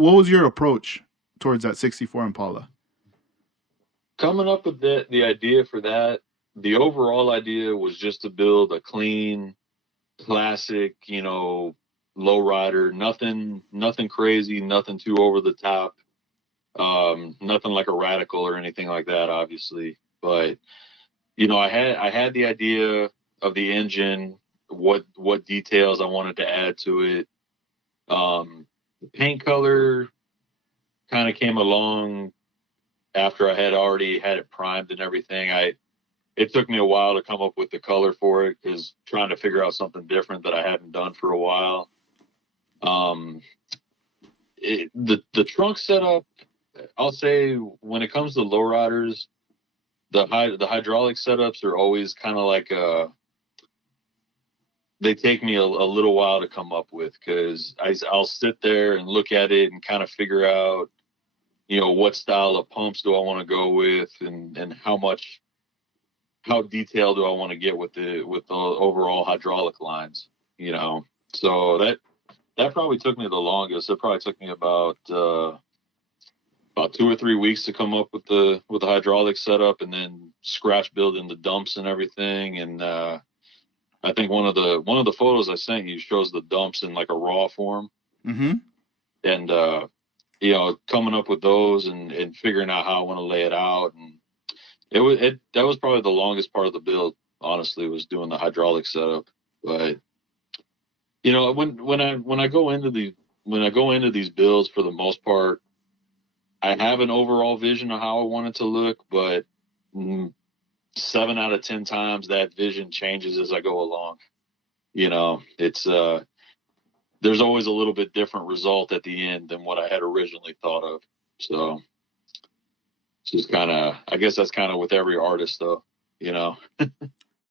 what was your approach towards that 64 Impala? Coming up with the idea for that, the overall idea was just to build a clean, classic, lowrider, nothing crazy, nothing too over the top, nothing like a radical or anything like that, obviously. But I had the idea of the engine, what details I wanted to add to it. The paint color kind of came along after I had already had it primed and everything. It took me a while to come up with the color for it because trying to figure out something different that I hadn't done for a while. Um, the trunk setup, I'll say when it comes to lowriders, the hydraulic setups are always kind of like they take me a little while to come up with because I'll sit there and look at it and kind of figure out, what style of pumps do I want to go with and how detailed do I want to get with the overall hydraulic lines, So that probably took me the longest. It probably took me about 2 or 3 weeks to come up with the hydraulic setup and then scratch building the dumps and everything. And I think one of the photos I sent you shows the dumps in like a raw form. Mm-hmm. And coming up with those and figuring out how I want to lay it out. And that was probably the longest part of the build, honestly, was doing the hydraulic setup. But when I go into these builds, for the most part, I have an overall vision of how I want it to look, but 7 out of 10 times that vision changes as I go along. It's there's always a little bit different result at the end than what I had originally thought of. So it's just kind of, I guess that's kind of with every artist, though.